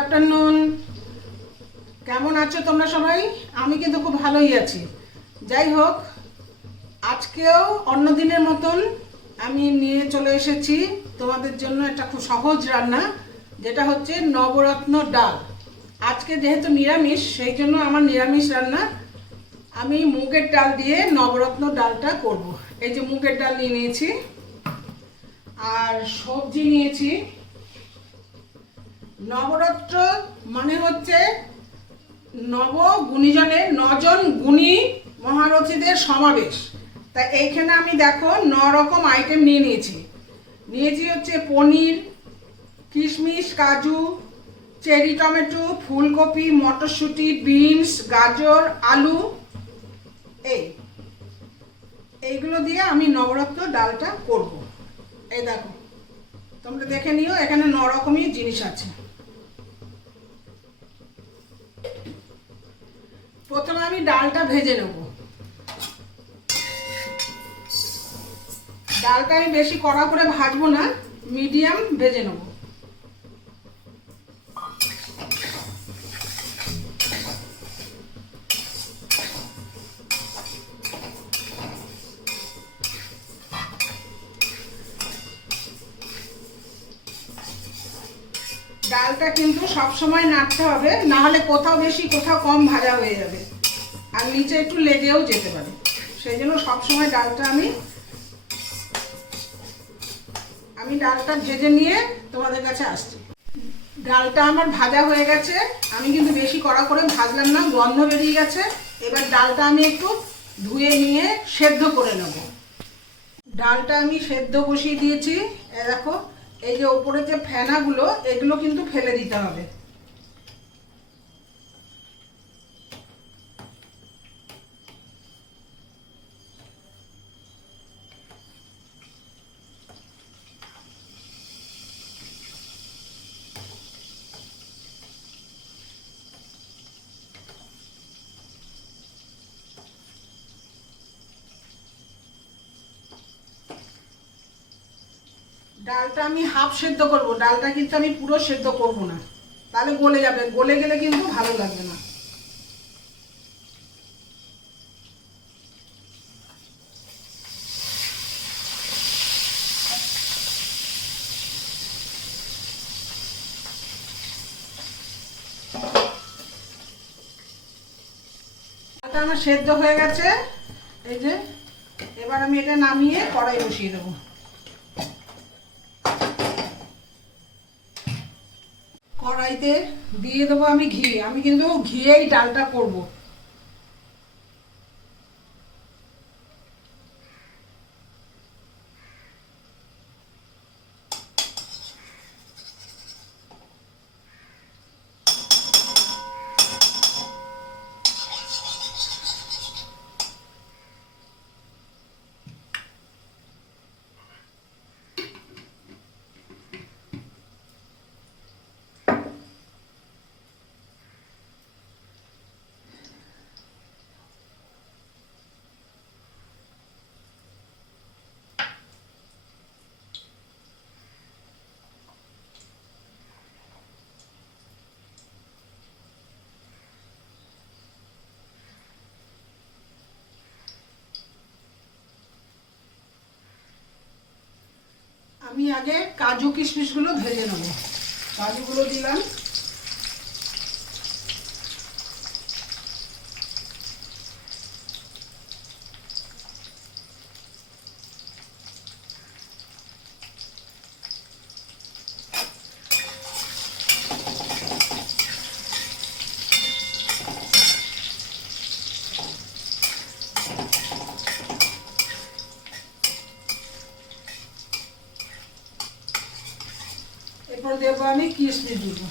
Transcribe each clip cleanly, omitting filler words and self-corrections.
Afternoon. কেমন আছো তোমরা সবাই? আমি কিন্তু খুব ভালোই আছি। যাই হোক, আজকেও অন্য দিনের মতন আমি নিয়ে চলে এসেছি তোমাদের জন্য একটা খুব সহজ রান্না, যেটা হচ্ছে নবরত্ন ডাল। আজকে যেহেতু নিরামিষ, সেই জন্য আমার নিরামিষ রান্না। আমি মুগের ডাল দিয়ে নবরত্ন ডালটা করব। এই যে মুগের ডাল নিয়ে নিয়েছি, আর সবজি নিয়েছি। নবরত্ন মানে হচ্ছে নব গুণীজনের, 9জন গুণী মহারথীদের সমাবেশ। তা এইখানে আমি দেখো 9 রকম আইটেম নিয়েছি হচ্ছে পনির, কিশমিশ, কাজু, চেরি টমেটো, ফুলকপি, মটরশুঁটি, বিনস, গাজর, আলু। এইগুলো দিয়ে আমি নবরত্ন ডালটা করব। এই দেখো, তোমরা দেখে নিও, এখানে 9 রকমই জিনিস আছে। প্রথমে আমি ডালটা ভেজে নেব। ডালটা আমি বেশি কড়া করে ভাজবো না, মিডিয়াম ভেজে নেব। ডালটা কিন্তু সবসময় নাড়তে হবে, না হলে কোথাও বেশি কোথাও কম ভাজা হয়ে যাবে, আর নিচে একটু লেগেও যেতে পারে। সেই জন্য সবসময় ডালটা আমি ডালটা ভেজে নিয়ে তোমাদের কাছে আসছি। ডালটা আমার ভাজা হয়ে গেছে, আমি কিন্তু বেশি কড়া করে ভাজলাম না, গন্ধ বেরিয়ে গেছে। এবার ডালটা আমি একটু ধুয়ে নিয়ে সেদ্ধ করে নেব। ডালটা আমি সেদ্ধ বসিয়ে দিয়েছি। দেখো, এই যে ওপরে যে ফেনাগুলো, এগুলো কিন্তু ফেলে দিতে হবে। ডালটা আমি হাফ সেদ্ধ করব, ডালটা কিন্তু আমি পুরো সেদ্ধ করব না, তাহলে গলে যাবে। গলে গেলে কিন্তু ভালো লাগবে না। ডালটা আমার সেদ্ধ হয়ে গেছে। এই যে, এবার আমি এটা নামিয়ে কড়াই বসিয়ে দেবো। কড়াইতে দিয়ে দেবো আমি ঘি। আমি কিন্তু ঘিয়েই ডালটা করব। আমি আগে কাজু কিশমিশগুলো ভেজে নেব। কাজুগুলো দিলাম। এরপর দেবো আমি কিশমিশ দেবো।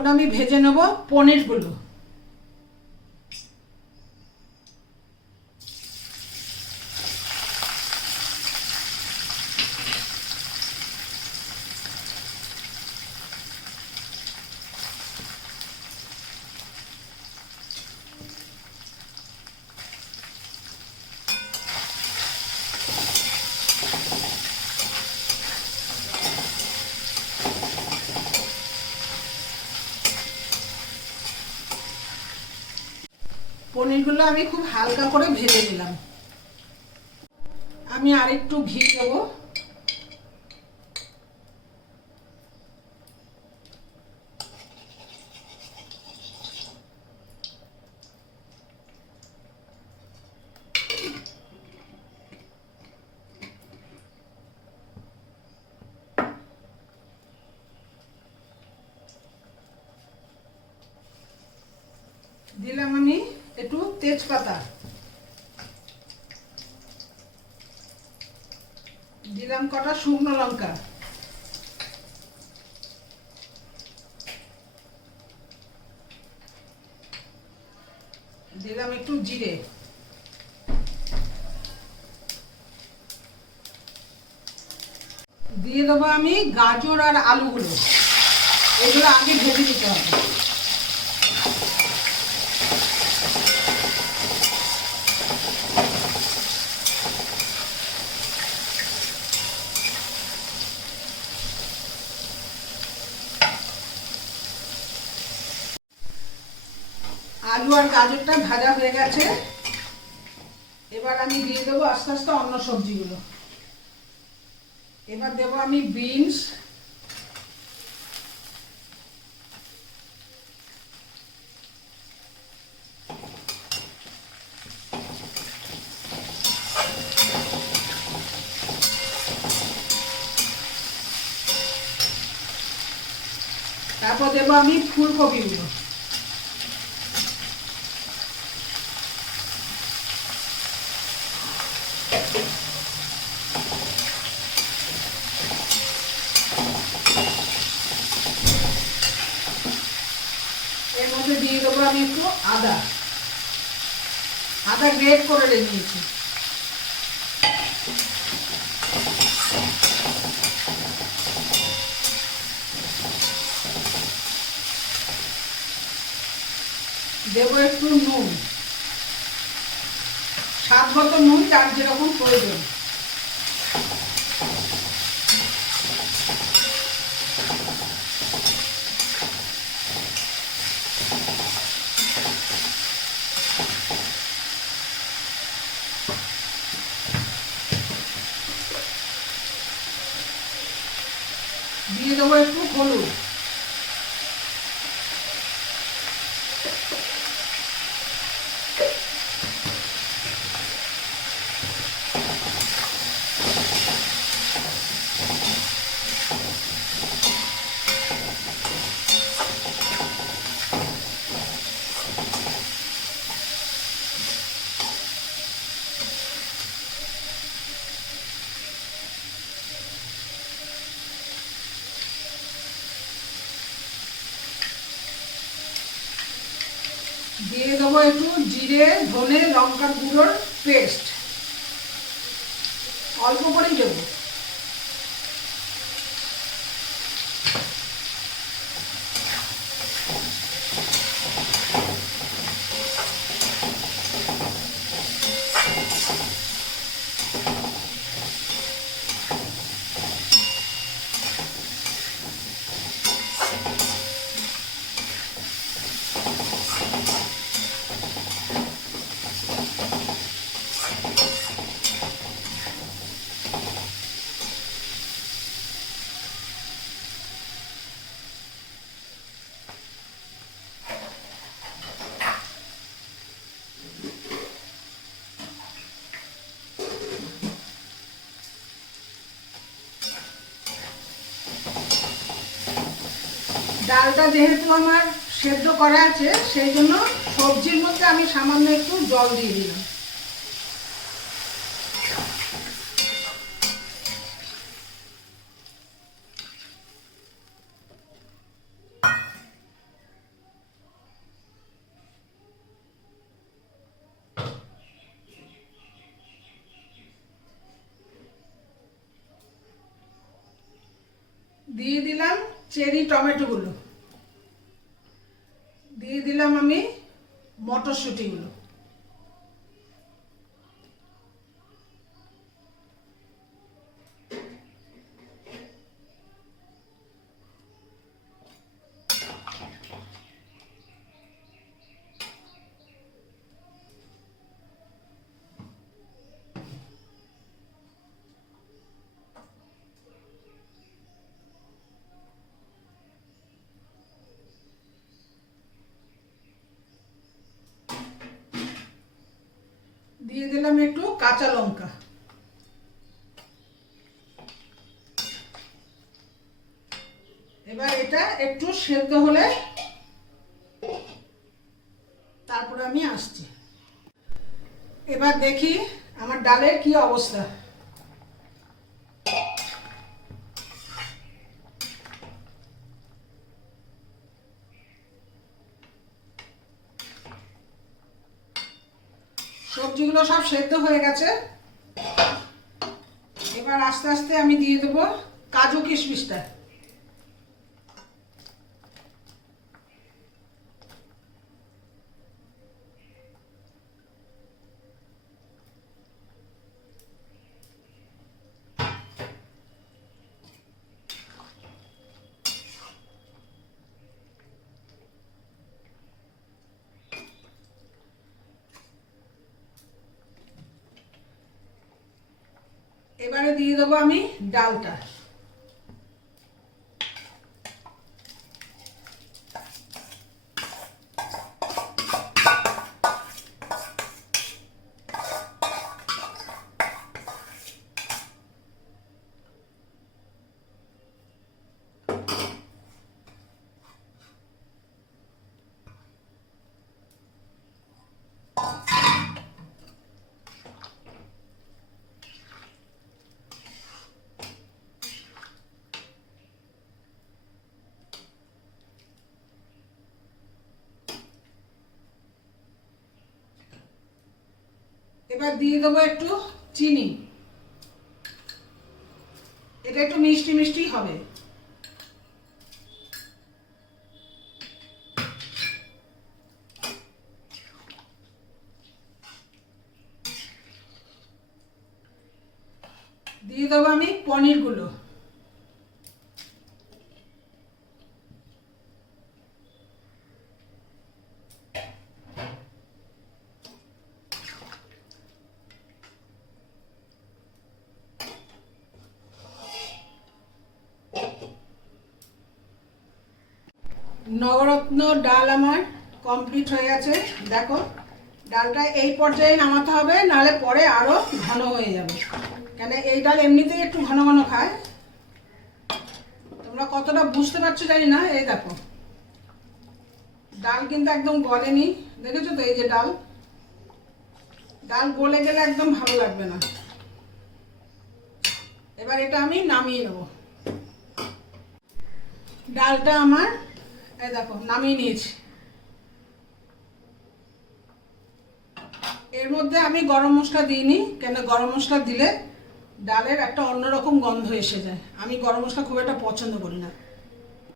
এখন আমি ভেজে নেব পনিরগুলো। পনিরগুলো আমি খুব হালকা করে ভেজে নিলাম। আমি আরেকটু ঘি দেব। দিলাম আমি একটু তেজপাতা, দিলাম কটা শুকনো লঙ্কা, দিলাম একটু জিরে, দিয়ে দেবো আমি গাজর আর আলুগুলো। এগুলো আগে ভেজে দিতে হবে। আলু আর গাজরটা ভাজা হয়ে গেছে। এবার আমি দিয়ে দেবো আস্তে আস্তে অন্য সবজিগুলো। এবার দেবো আমি বিনস, তারপর দেবো আমি ফুলকপিগুলো, এর মধ্যে দিয়ে দেবো আমি একটু আদা, আদা গ্রেট করে নিয়েছি। দেবো একটু নুন, স্বাদ মতো নুন, যার যেরকম প্রয়োজন। দিয়ে দেবো একটু হলুদ, দিয়ে দেবো একটু জিরে, ধনে, লঙ্কার গুঁড়োর পেস্ট, অল্প করেই দেবো। ডালটা যেহেতু আমার সেদ্ধ করা আছে, সেই জন্য সবজির মধ্যে আমি সামান্য একটু জল দিয়ে দিলাম। চেরি টমেটোগুলো, দিয়ে দিলাম আমি মটরশুঁটিগুলো, দিয়ে দিলাম একটু কাঁচা লঙ্কা, এবার এটা একটু সেদ্ধ হলে তারপরে আমি আসছি। এবার দেখি আমার ডালের কি অবস্থা। সবজিগুলো সব সেদ্ধ হয়ে গেছে। এবার আস্তে আস্তে আমি দিয়ে দেবো কাজু কিশমিশটা। এবারে দিয়ে দেবো আমি ডালটা। এবার দিয়ে দেবো একটু চিনি, এটা একটু মিষ্টি মিষ্টি হবে। দিয়ে দেবো আমি পনিরগুলো, নবরত্ন ডাল আমার কমপ্লিট হয়ে গেছে। দেখো ডালটা এই পর্যায়ে নামাতে হবে, নাহলে পরে আরো ঘন হয়ে যাবে, কেন এই ডাল এমনিতেই একটু ঘন ঘন খায়। তোমরা কতটা বুঝতে পারছো জানি না। এই দেখো ডাল কিন্তু একদম গলেনি, দেখেছো তো? এই যে ডাল, ডাল গলে গেলে একদম ভালো লাগবে না। এবার এটা আমি নামিয়ে নেব। ডালটা আমার এই দেখো নামিয়ে নিয়েছি। এর মধ্যে আমি গরম মশলা দিইনি, কেন গরম মশলা দিলে ডালের একটা অন্যরকম গন্ধ এসে যায়। আমি গরম মশলা খুব একটা পছন্দ করি না।